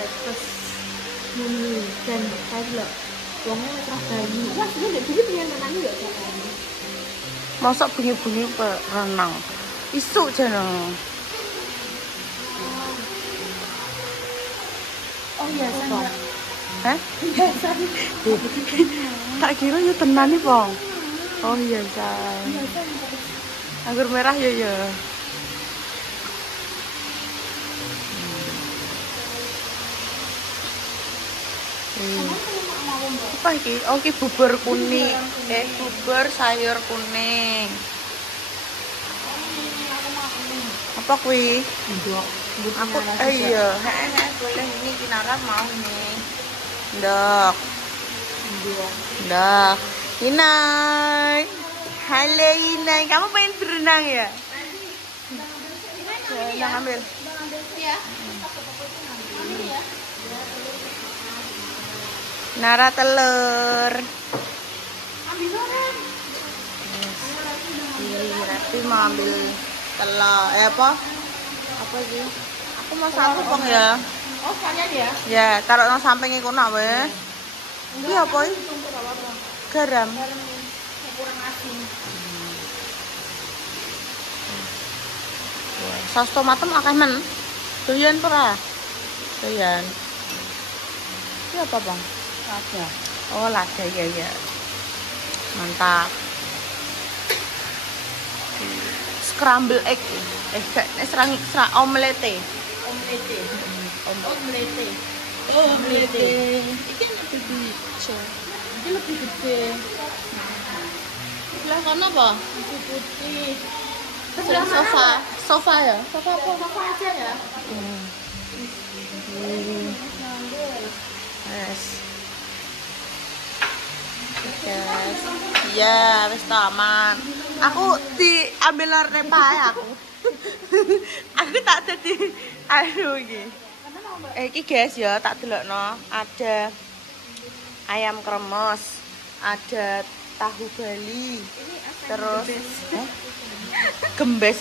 breakfast mini dan kayak lo uangnya merah bayi. Wah sebenarnya bunyi pengen renang nggak kan? Masak bunyi-bunyi renang. Isuk jeneng. Oh iya sama. Hah? Tak kira ya tenan nih, Bang. Oh iya, say. Anggur merah ya ya. Apa iki? Oh iki bubur kuning. Bubur sayur kuning. Apa kuwi? Aku iya, boleh ini Kinara mau nih. Ndok. Ndok. Inai. Halo Inai, kamu pengen berenang ya? Ya, ambil. Ya. Nara telur. Ambil orang. Nanti mau ambil telur. Apa? Apa sih? Aku mau satu Bang ya. Oh, sekalian ya? Ya, taruh nang samping iku nak wae. Iki apa iki? Garam. Kurang asin. Saus tomatem akeh men. Doyan ora? Doyan. Ini apa, Bang? Ada. Oh, lada ya ya. Mantap. Scramble egg. Serang omelette. Omelette. Omelette. Omelette. Ini lebih kecil. Ini lebih gede. Sebelah sana apa? Itu putih. Sebelah sofa. Sofa ya? Sofa apa? Sofa aja ya? Yes. Yes. Iya, wis aman. Aku diambil repa ya aku. Aku tak dadi aduh iki. Iki guys ya tak delokno, ada ayam kremes, ada tahu Bali. Terus gembes.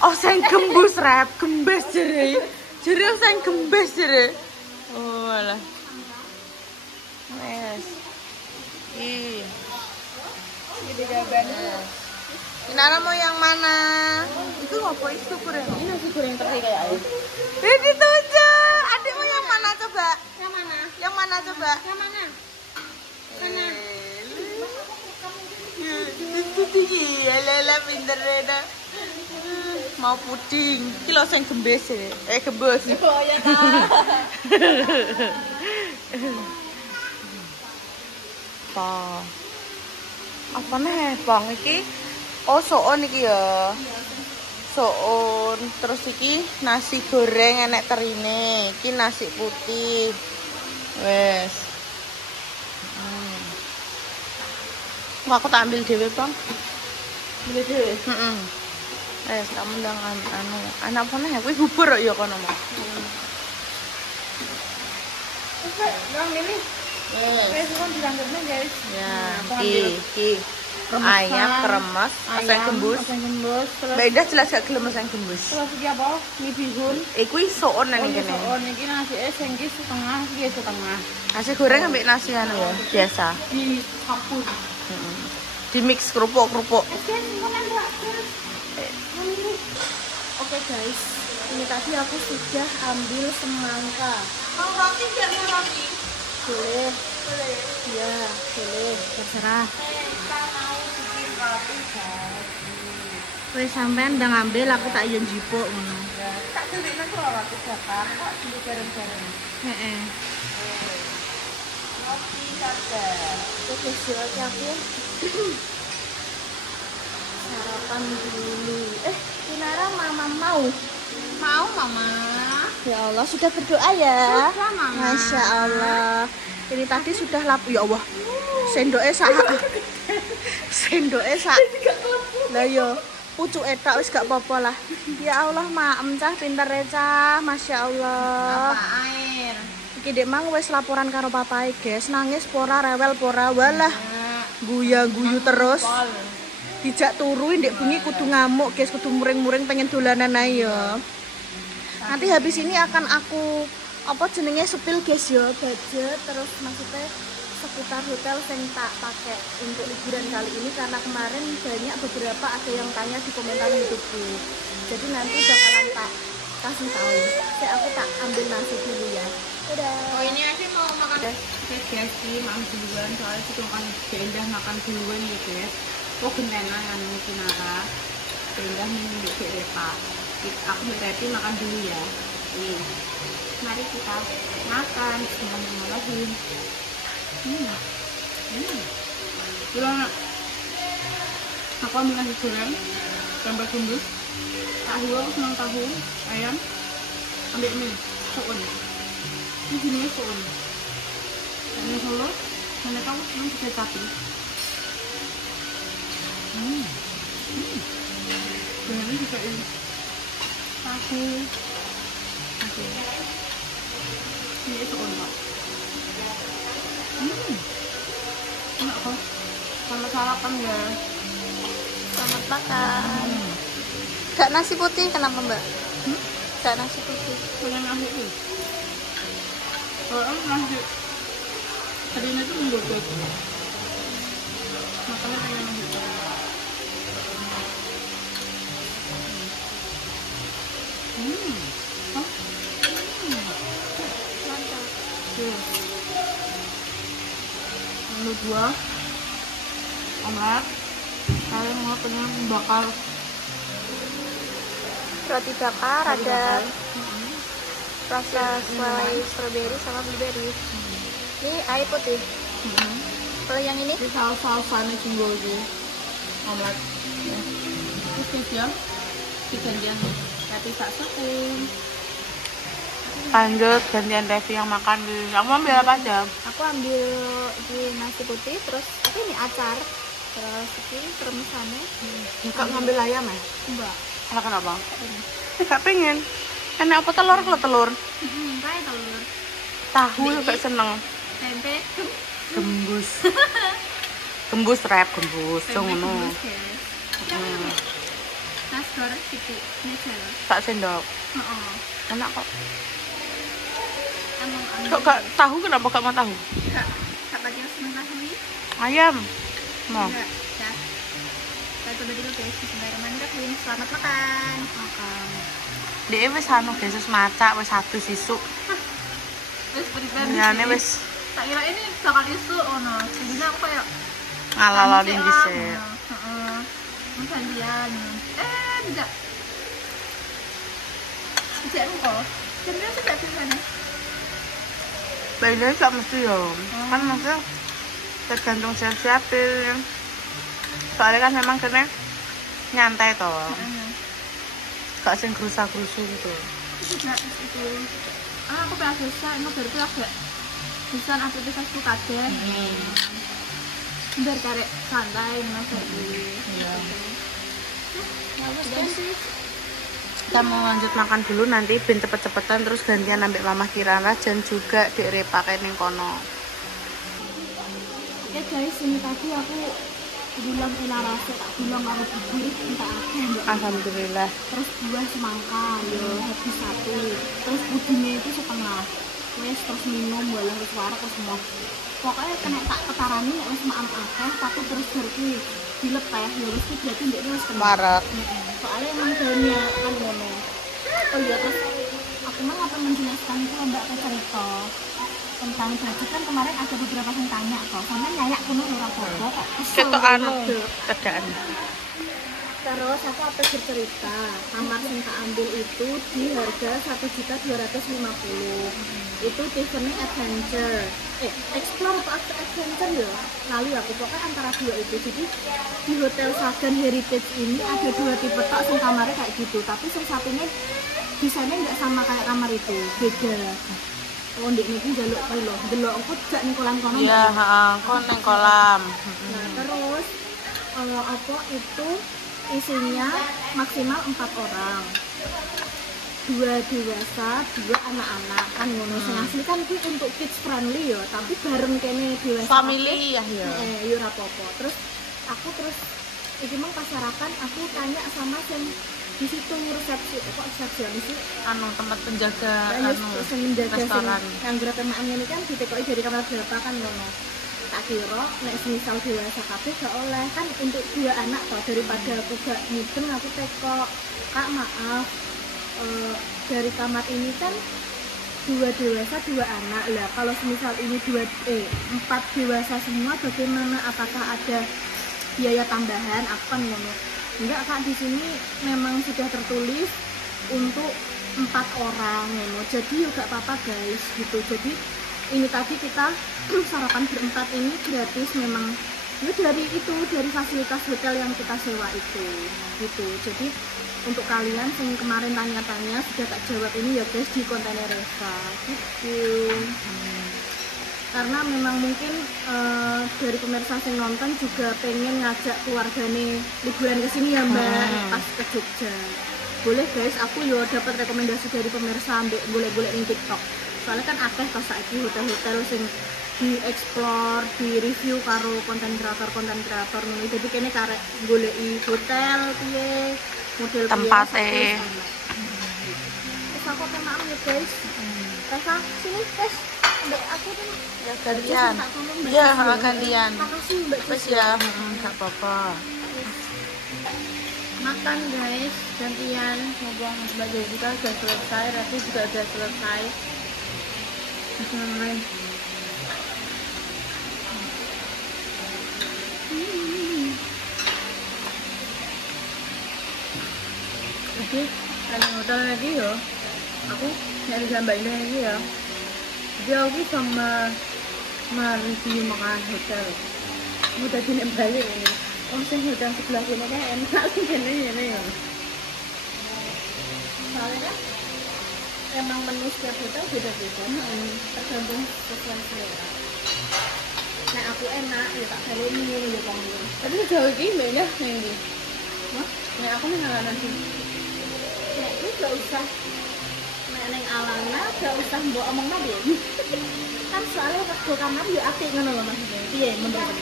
Oseng gembus rep, gembes jere. Jere oseng gembes jere. Oh alah. Wes. Ih. Ini gaban. Kinara mau yang mana? Itu apa itu goreng? Ini nasi goreng teri kayak air. Ini tunjuk. Adik mau yang mana coba? Yang mana? Yang mana coba? Yang mana? Mana? Itu tinggi. Lala pinter Reda. Mau puding. Kilo sing gembes ya. Gembus. Oh ya ta. Apa nih Bang iki? Oh soon iki ya. Soon, terus iki nasi goreng enek terine, iki nasi putih. Wes. Aku tak ambil dhewe, Bang. Ambil dhewe. Heeh. Wes, kamu ndang anu, anak apa nih? Kuwi bubur ya kono, Mas. Yang ini. Wes kan dirangkepnya, guys. Ya, iki. Ayam kremes, oseng gembus. Oseng gembus. Terus Beda jelas gak gelem oseng gembus. terus iki apa? Mie bihun. Kuwi soon nang Oh, kene. soon iki nasi sing iki setengah, iki setengah. Nasi goreng ambek nasi anu ya, biasa. Dicampur. Di mix kerupuk-kerupuk. Oke guys, ini tadi aku sudah ambil semangka. Mau roti enggak mau roti? Boleh, Boleh. ya boleh, terserah. Kita mau bikin roti guys. Wes sampean udah ngambil, aku tak yen jipuk ngono. Tak delekno kok roti bakar, kok di bareng-bareng. Heeh. Roti saja. Oke, silakan aku. Sarapan dulu. Kinara mama mau. Mau mama? Ya Allah, sudah berdoa ya. Sudah, Mama. Masya Allah. Ini tadi sudah lapu ya Allah. Sendoknya sak. Sendoknya sak. Lah yo, pucuk etak wis gak apa-apa lah. Ya Allah, maem cah pinter ya cah. Masya Allah. Apa air? Iki dek mang wis laporan karo papai, guys. Nangis pora, rewel pora, walah. Guya-guyu terus. Dijak turu ndek bengi kudu ngamuk, guys, kudu muring-muring pengen dolanan ae ya. Nanti habis ini akan aku apa jenenge supil guys ya, budget terus maksudnya seputar hotel yang tak pakai untuk liburan kali ini karena kemarin banyak beberapa ada yang tanya di komentar YouTubeku. Jadi nanti bakalan tak kasih tahu. Oke, aku tak ambil nasi dulu ya. Dadah. Oh ini aku mau makan guys sih, makan duluan soalnya itu kan Indah makan duluan ya guys. Oh gentena yang mungkin Nara Indah minum di Repa. Aku berarti makan dulu ya. Nih, mari kita makan. Bismillahirrahmanirrahim. Gimana? Aku ambil nasi goreng, gambar gembus, tahu, aku senang tahu, ayam, ambil mie, soun. Ini jenisnya soun. Ini solo, mana tahu senang pakai sapi. Ini juga ini tahu. Ini soun pak. Enak kok. Sama sarapan ya. Selamat makan. Gak nasi putih kenapa mbak? Gak nasi putih. Pengen nasi itu. Kalau nasi tadi itu membobot. Makanya pengen nasi. Mantap. Lalu dua omelet. Kalian mau pengen bakar Roti bakar ada rasa selai strawberry sama blueberry. Ini air putih. Kalau yang ini? Ini saus-sausannya jumbo itu omelet. Terus kemudian digantian Revi tak sepun. Lanjut gantian Revi yang makan dulu. Kamu ambil apa aja? Aku ambil di nasi putih, terus ini acar, terus ini permisannya. Kak ngambil ayam ya? Enggak. Lah kenapa? Gak pengen. Enak apa telur kalau telur? Kayak telur. Tahu juga seneng. Tempe. Gembus. Gembus rep gembus. Ngono. Nasi goreng titik. Tak sendok. Heeh. Enak kok. Emang Kok gak tahu kenapa gak mau tahu? Kak pakai seneng tahu ini? Ayam. Mau. Enggak. Ya. Kita coba dulu guys. Bismillahirrahmanirrahim. Selamat makan. Makan. Dia wis anu guys wis macak wis habis isuk. Wis prepare. Jane wis Tak kira ini bakal isu ono. Jadinya aku kayak ngalalin dhisik. Heeh. Gantian. Tidak. Tidak kok. Sebenarnya tidak bisa nih. Baiknya gak mesti ya. Kan maksudnya tergantung siap-siapin. Soalnya kan memang kena nyantai toh. Gak sing gerusa-gerusu gitu. Tidak itu. Aku pengen susah, ini berarti agak bisa aktivitasku kadang. Biar karek santai mas Iya. Dan sih Kita mau lanjut makan dulu nanti ben cepet-cepetan terus gantian ambil Mama Kirana dan juga Dek Repa ning kono. ya guys, ini tadi aku bilang rasa tak bilang aku bubur minta aku. Alhamdulillah. Terus buah semangka yo habis satu. Terus pudingnya itu setengah. Wes terus minum walah wis warak wis semua. Pokoknya kena tak ketarani nek wis maam akeh tapi terus berarti dilepeh ya wis berarti ndek wis Warak. Soalnya emang daunnya kan ngono. Oh iya terus aku mau apa menjelaskan itu mbak cerita tentang baju kan kemarin ada beberapa yang tanya kok sama nyayak kuno ora apa-apa kok kesel Ketok anu kedaan. terus aku apa bercerita kamar yang tak ambil itu di harga 1.250.000 itu Tiffany Adventure Explore atau Adventure ya lalu aku pokoknya antara dua itu jadi di Hotel Sagan Heritage ini ada dua tipe tok yang kamarnya kayak gitu tapi yang satunya desainnya nggak sama kayak kamar itu beda. Oh ndek niki njaluk lho delok aku jak ning kolam kono. Iya, heeh, kon ning kolam. Nah, terus apa itu isinya maksimal 4 orang. 2 dewasa, 2 anak-anak kan ngono. Sing asli kan iki untuk kids friendly ya, tapi bareng kene dewasa. Family ya ya. Yo ora apa-apa. Terus aku iki mang pas sarapan aku tanya sama sing di situ resepsi kok resepsionis sih anu tempat penjaga ya anu menjaga restoran. yang gerak pemain ini kan ditekoki dari kamar berapa kan ngono. Tak kira nek misal dewasa kabeh gak oleh kan untuk 2 anak toh, daripada aku gak ngideng aku teko Kak maaf dari kamar ini kan 2 dewasa 2 anak lah, kalau misal ini 4 dewasa semua bagaimana, apakah ada biaya tambahan? Aku kan ngono, enggak Kak, di sini memang sudah tertulis untuk 4 orang ngono, jadi juga apa-apa guys gitu. Jadi ini tadi kita sarapan berempat ini gratis memang ya dari fasilitas hotel yang kita sewa itu gitu. Jadi untuk kalian yang kemarin tanya-tanya sudah tak jawab ini ya guys di kontainer Reva gitu. Karena memang mungkin dari pemirsa yang nonton juga pengen ngajak keluarganya liburan ke sini ya Mbak, pas ke Jogja. Boleh guys, aku yo dapat rekomendasi dari pemirsa ambek golek-golek ning TikTok. Soalnya kan akeh pas saiki hotel-hotel sing di-explore, di-review karo konten kreator ngono. Jadi kene karek goleki hotel piye, model tempatnya. Wis aku kemak ya guys. Reva, sini guys. Mbak aku tuh Ya gantian. Iya, gantian. Makasih Mbak. Wes ya, enggak apa-apa. Makan guys, gantian. Ngomong Mbak Jessica udah selesai, Rati juga udah selesai. Bismillah. Oke, kalian hotel lagi ya. Aku nyari gambar ini lagi ya. Jadi aku sama review makanan hotel. Mau tadi nek balik ini. Sing hotel sebelah sini kan enak ini ya. Soalnya emang menu setiap hotel beda-beda, tergantung sesuai selera. Nah aku enak ya tak balik ini ya bang. Tapi sejauh ini banyak nih ini. Nah aku nih ngalanan sih. Nah ini gak usah neng alana, gak usah mbok omong nabi. Kan soalnya waktu kamar ya apik ngono lho maksudnya. Iya menurut.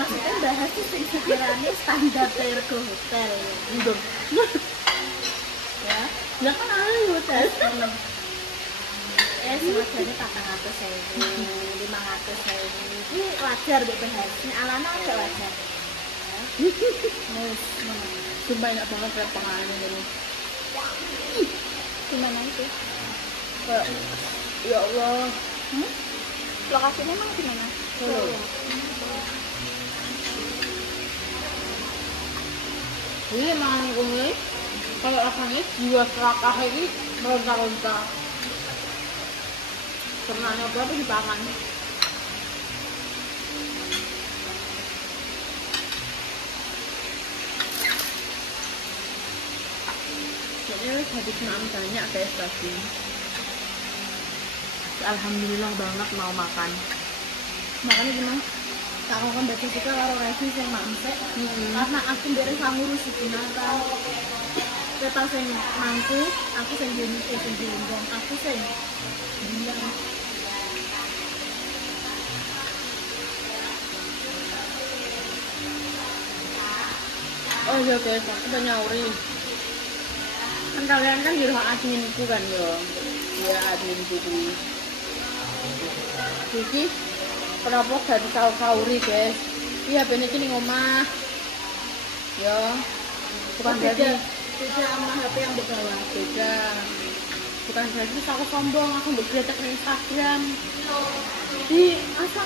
Maksudnya bahas tuh sing sekiranya standar rego hotel. Ndung. Ya, lah kan ana hotel. Semajane 400.000, 500.000. Iki wajar mbek bahas. Nek alana gak wajar. Wes, sumpah enak banget kayak pengalaman ini. Gimana itu? Ya Allah. Lokasinya emang di mana? Solo. Ini emang ini kalau rasanya jiwa serakah ini meronta-ronta. Pernah nyoba tapi dipangan. Jadi habis makan banyak guys tadi. Alhamdulillah banget mau makan. Makanya gimana? Tak akan baca juga karo Revi yang mamsek. Karena aku beres ngurus iki nata. Kita sing mangku, aku sing diundang, aku sing diundang. Oh iya guys, aku udah nyauri. Kan kalian kan di rumah adminku kan yo. Iya adminku kuwi. Jadi kenapa gak disauri guys? Iya bener ini ngomah. Yo. Bukan berarti beda sama HP yang dibawa. Beda. Bukan berarti aku sombong, aku bergerak ke Instagram. Di masa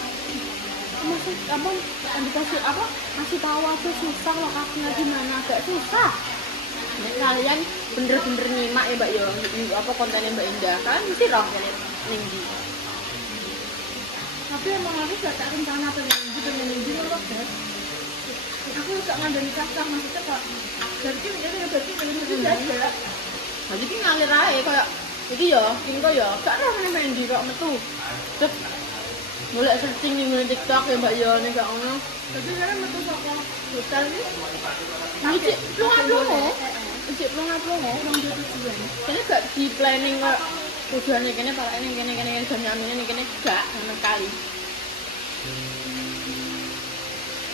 apa dikasih apa masih tahu aja susah lokasinya di mana, agak susah. Kalian bener-bener nyimak ya Mbak yo, apa kontennya Mbak Indah kan mesti roh kan tinggi. Tapi emang aku gak tak rencana pengen loh guys. Aku gak ngandani kakak maksudnya kok. Berarti ada. Jadi ki ngalir aja kayak iki yo, kok yo gak roh meneh main di kok metu. Terus mulai searching ning TikTok ya Mbak yo nek gak ono. Tapi kan metu saka hotel iki. Iki plongo. Kene gak di planning kok tujuannya kene para ini kene jam nyamine kene gak sama sekali.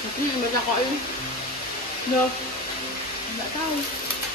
Jadi yang baca kok ini. Loh. Enggak tahu.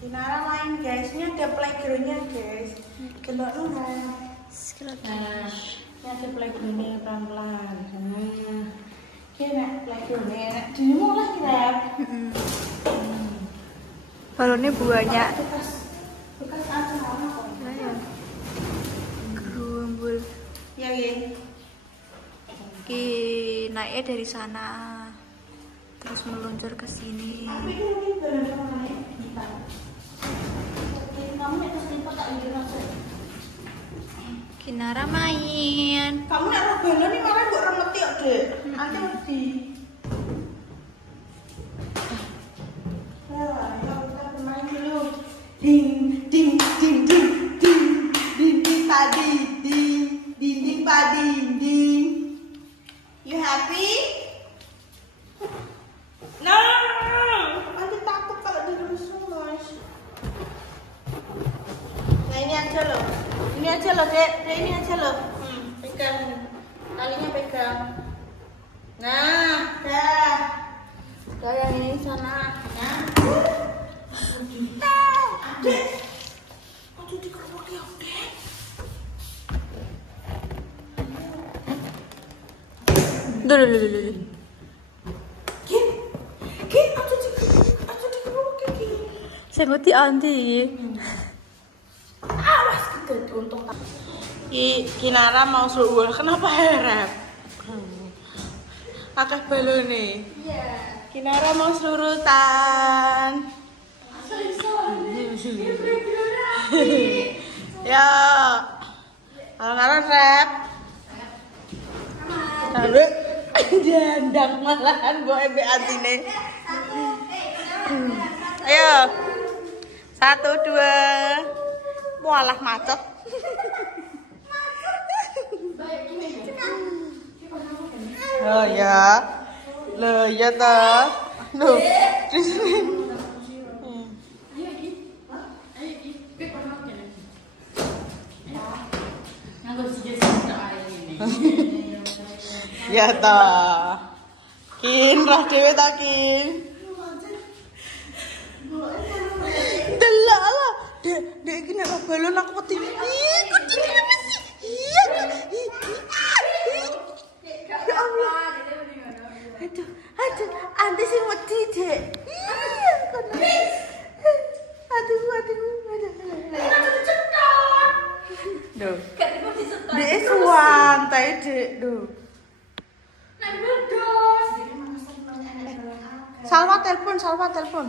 Kinara main guys, ini ada playgroundnya guys. Gelok lu nah. Nah, ini ada playgroundnya pelan-pelan. Nah, kira playgroundnya. Dini mau lah kira. Balonnya banyak. Bekas acara kok. Nah ya. Gerumbul. Ya ya. Ki naiknya dari sana. Terus meluncur ke sini. Tapi ini mungkin benar sama naik kita. Kamu itu setiap tak lihat aja. Kinara main. Kamu nak roh balon nih malah buat remeti kok dek. Nanti mesti. Kita bermain dulu. Ding ding ding ding ding ding ding padi ding ding ding padi ding. You happy? No. Nanti takut kalau dirumus-rumus. Nah ini aja loh. Ini aja loh dek. Dek ini aja loh. Pegang. Talinya pegang. Nah, dah. Dah yang ini sana. Nah. Dek. Aduh dikerok ya, dek. Dulu. Kin, aduh dikerok ya, Kin. Saya ngerti anti. Awas gitu untuk Kinara mau suul. Kenapa harap? Akeh balon nih. Iya. Kinara mau surutan. Ya. Kalau rap. Lalu jandang malahan buat ebe antine. Ayo. 1, 2. Walah macet. Oh ya. Loh ya toh. Loh. Di sini. Ya toh. Kin roh dhewe ta Kin. Delok lah. Dek iki nek balon aku wedi. Iya. Ya Allah. Aduh, anti sing wedi, Dek. Iya, kono. Aduh. Duh. Dek santai, Dek. Duh. Salwa telepon.